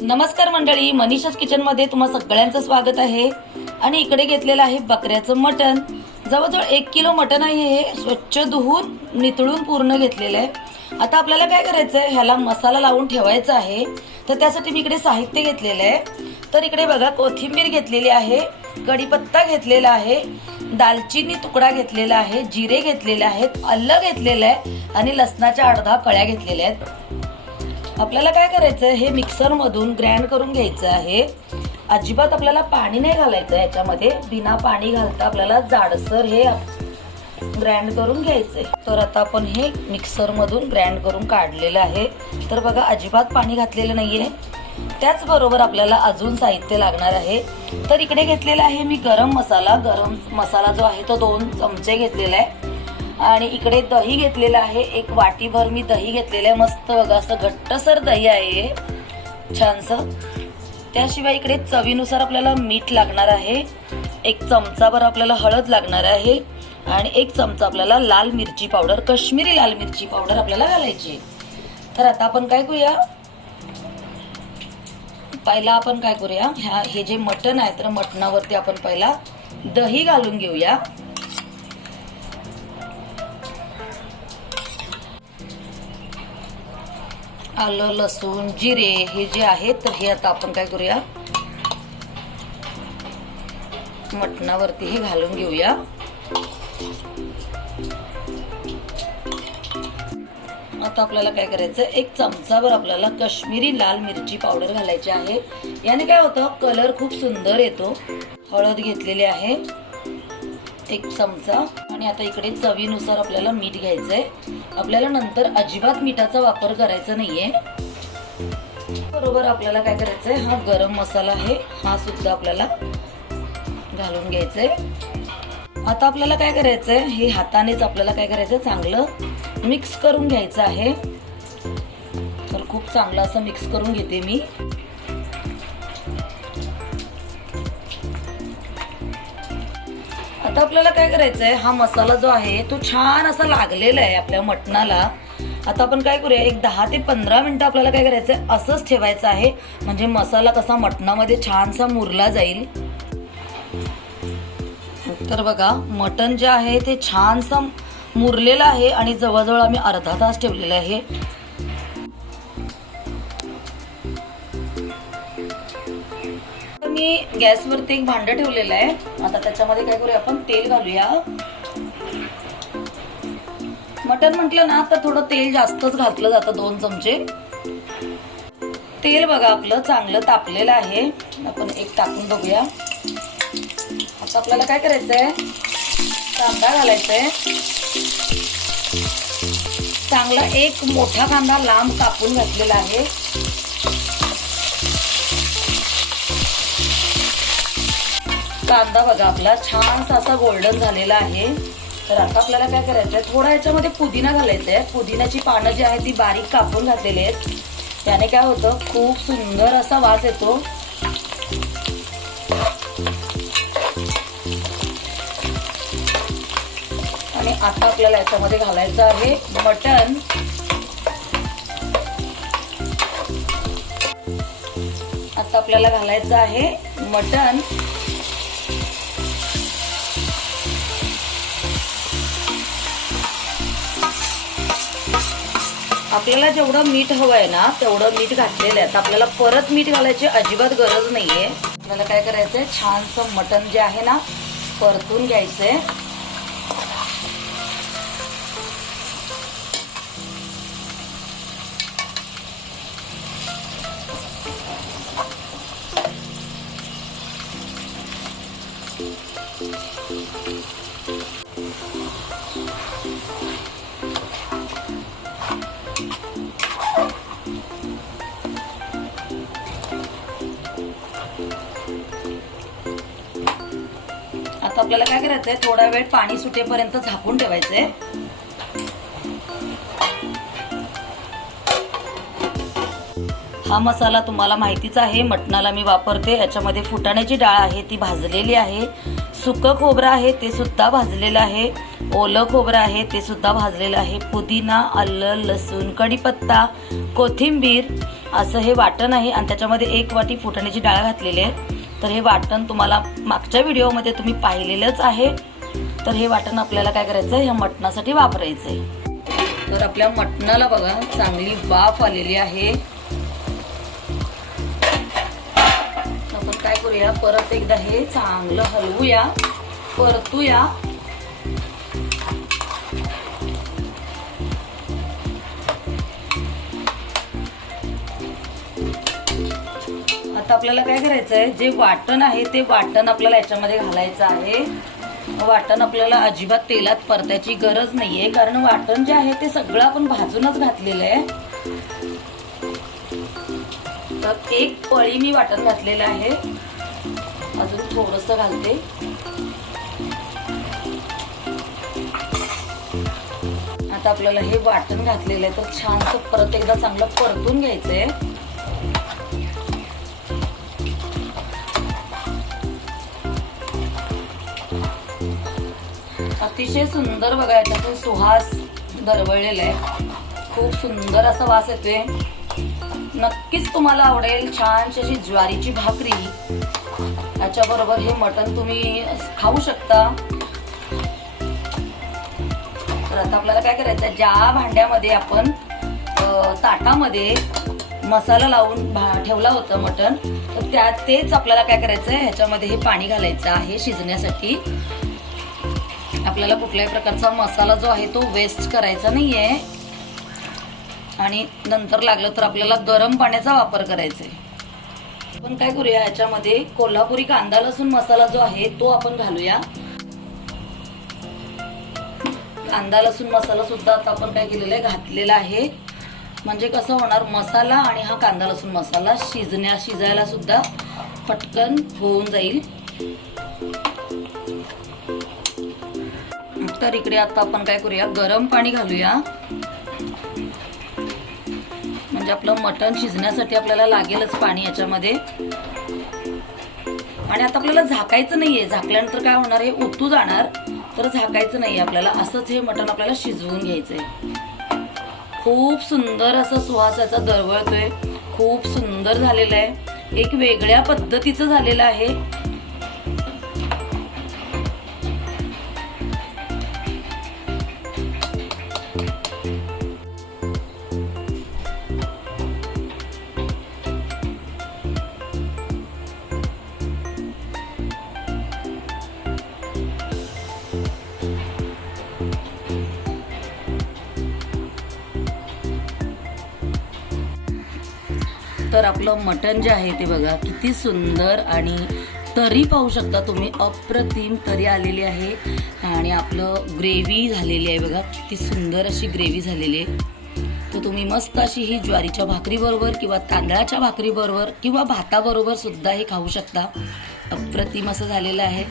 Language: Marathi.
नमस्कार मंडळी मनीषाच किचनमध्ये तुम्हा सगळ्यांचं स्वागत आहे. आणि इकडे घेतलेलं आहे बकऱ्याचं मटण. जवळजवळ एक किलो मटण आहे हे. स्वच्छ धुवून नितळून पूर्ण घेतलेलं आहे. आता आपल्याला काय करायचं आहे ह्याला मसाला लावून ठेवायचा आहे. तर त्यासाठी मी इकडे साहित्य घेतलेलं आहे. तर इकडे बघा कोथिंबीर घेतलेली आहे कढीपत्ता घेतलेला आहे दालचिनी तुकडा घेतलेला आहे जिरे घेतलेले आहेत अल्लं घेतलेलं आहे आणि लसणाच्या अर्धा कळ्या घेतलेल्या आहेत. आपल्याला काय करायचं हे मिक्सरमधून ग्रँड करून घ्यायचं आहे. अजिबात आपल्याला पाणी नाही घालायचं याच्यामध्ये. बिना पाणी घालता आपल्याला जाडसर हे ग्रँड करून घ्यायचंय. तर आता आपण हे मिक्सरमधून ग्रँड करून काढलेलं आहे. तर बघा अजिबात पाणी घातलेलं नाहीये. त्याचबरोबर आपल्याला अजून साहित्य लागणार आहे. तर इकडे घेतलेला आहे मी गरम मसाला. गरम मसाला जो आहे तो दोन चमचे घेतलेला आहे. आणि इकडे दही घेतलेलं आहे. एक वाटीभर मी दही घेतलेलं आहे. मस्त बघा असं घट्टसर दही आहे. छानसं. त्याशिवाय इकडे चवीनुसार आपल्याला मीठ लागणार आहे. एक चमचाभर आपल्याला हळद लागणार आहे. आणि एक चमचा आपल्याला लाल मिरची पावडर कश्मीरी लाल मिरची पावडर आपल्याला घालायची तर आता आपण काय करूया? पहिला आपण काय करूया? ह्या हे जे मटण आहे तर मटणावरती आपण पहिला दही घालून घेऊया. आलं लसूण जिरे हे जे आहेत तर हे आता आपण काय करूया? मटणावरती हे घालून घेऊया. आता आपल्याला काय करायचं एक चमचाभर आपल्याला कश्मीरी लाल मिरची पावडर घालायची आहे. याने काय होतं? कलर खूप सुंदर येतो. हळद घेतलेली आहे. एक चमचा. आणि आता इकडे चवीनुसार आपल्याला मीठ घ्यायचंय. आपल्याला नंतर अजिबात मिठाचा वापर करायचा नाहीये. बरोबर आपल्याला काय करायचंय? हा गरम मसाला आहे. हा सुद्धा आपल्याला घालून घ्यायचंय. आता आपल्याला काय करायचंय? हे हातानेच आपल्याला काय करायचं चांगलं मिक्स करून घ्यायचं आहे. तर खूप चांगलं असं मिक्स करून घेते मी. आता आपल्याला काय करायचंय हा मसाला जो आहे तो छान असा लागलेला आहे आपल्या मटणाला. आता आपण काय करूया एक दहा ते पंधरा मिनिटं आपल्याला काय करायचंय असंच ठेवायचं आहे. म्हणजे मसाला कसा मटणामध्ये छानसा मुरला जाईल. तर बघा मटण जे आहे ते छानसं मुरलेलं आहे आणि जवळजवळ आम्ही अर्धा तास ठेवलेलं आहे. मी गॅसवरती एक भांड ठेवलेलं आहे. आता त्याच्यामध्ये काय करूया आपण? तेल घालूया. मटण म्हटलं ना तर थोडं तेल जास्तच घातलं जातं दोन चमचे. तेल बघा आपलं चांगलं तापलेलं आहे. आपण एक टाकून बघूया. आता आपल्याला काय करायचं आहे कांदा घालायचाय. चांगला एक मोठा कांदा लांब कापून घातलेला आहे. कांदा बघा आपला छानसा असा गोल्डन झालेला आहे. तर आता आपल्याला काय करायचंय थोडा याच्यामध्ये पुदिना घालायचंय. पुदिन्याची पानं जी आहेत ती बारीक कापून घातलेली आहेत. त्याने काय होतं खूप सुंदर असा वास येतो आणि आता आपल्याला याच्यामध्ये घालायचं आहे मटण. आता आपल्याला घालायचं आहे मटण. आपल्याला जेवढं मीठ हवंय ना तेवढं मीठ घातलेलं आहे. तर आपल्याला परत मीठ घालायची अजिबात गरज नाहीये. आपल्याला काय करायचंय? छानसं मटण जे आहे ना परतून घ्यायचंय. आपल्याला काय करायचंय? थोडा वेळ पाणी सुटेपर्यंत झाकून ठेवायचंय. हा मसाला तुम्हाला माहितीच आहे मटणाला मी वापरते. याच्यामध्ये फुटाण्याची डाळ आहे ती भाजलेली आहे. सुकं खोबरं आहे ते सुद्धा भाजलेलं आहे. ओलं खोबरं आहे ते सुद्धा भाजलेलं आहे. पुदिना आलं लसूण कढीपत्ता कोथिंबीर असं हे वाटण आहे. आणि त्याच्यामध्ये एक वाटी फुटाण्याची डाळ घातलेली आहे. तर हे वाटण तुम्हाला मागच्या व्हिडिओमध्ये तुम्ही पाहिलेलंच आहे. तर हे वाटण आपल्याला काय करायचं आहे ह्या मटणासाठी वापरायचं आहे तर आपल्या मटणाला बघा चांगली वाफ आलेली आहे. आपण काय करूया? परत एकदा हे चांगलं हलवूया परतूया. आता आपल्याला काय करायचं आहे? जे वाटण आहे ते वाटण आपल्याला याच्यामध्ये घालायचं आहे. वाटण आपल्याला अजिबात तेलात परतायची गरज नाही आहे कारण वाटण जे आहे ते सगळं आपण भाजूनच घातलेलं आहे. तर एक पळी मी वाटण घातलेलं आहे. अजून थोडस घालते. आता आपल्याला हे वाटण घातलेलं आहे. तर छानसं परत एकदा चांगलं परतून आहे अतिशय सुंदर बघा याच्यातून सुहास दरवळलेला आहे. खूप सुंदर असा वास येतोय. नक्कीच तुम्हाला आवडेल छानशी अशी ज्वारीची भाकरी. त्याच्याबरोबर हे मटण तुम्ही खाऊ शकता. तर आता आपल्याला काय करायचं आहे ज्या भांड्यामध्ये आपण ताटामध्ये मसाला लावून भा- ठेवला होता मटण तर त्या तेच आपल्याला काय करायचं आहे ह्याच्यामध्ये हे पाणी घालायचं आहे शिजण्यासाठी. आपल्याला कुठल्याही प्रकारचा मसाला जो आहे तो वेस्ट करायचा नाही आहे आणि नंतर लागलं तर आपल्याला गरम पाण्याचा वापर करायचा आहे आपण काय करूया याच्यामध्ये कोल्हापुरी कांदा लसूण मसाला जो आहे तो आपण घालूया. कांदा लसूण मसाला सुद्धा आता आपण काय केलेला आहे घातलेला आहे. म्हणजे कसं होणार मसाला आणि हा कांदा लसूण मसाला शिजण्या शिजायला सुद्धा पटकन होऊन जाईल. तर इकडे आता आपण काय करूया? गरम पाणी घालूया. म्हणजे आपलं मटण शिजण्यासाठी आपल्याला लागेलच पाणी याच्यामध्ये. आणि आता आपल्याला झाकायचं नाहीये. झाकल्यानंतर काय होणार? हे ओतू जाणार. तर झाकायचं नाहीये आपल्याला. असंच हे मटण आपल्याला शिजवून घ्यायचंय. खूप सुंदर असं सुहास याचा दरवळतोय. खूप सुंदर झालेलं आहे. एक वेगळ्या पद्धतीचं झालेलं आहे. आपलं मटण जे आहे ते बघा किती सुंदर आणि तरी पाहू शकता तुम्ही अप्रतिम तरी आलेली आहे. आणि आपलं ग्रेव्ही झालेली आहे बघा किती सुंदर अशी ग्रेव्ही झालेली आहे. तर तुम्ही मस्त अशी ही ज्वारीच्या भाकरीबरोबर किंवा तांदळाच्या भाकरीबरोबर किंवा भाताबरोबर सुद्धा हे खाऊ शकता. अप्रतिम असं झालेलं आहे.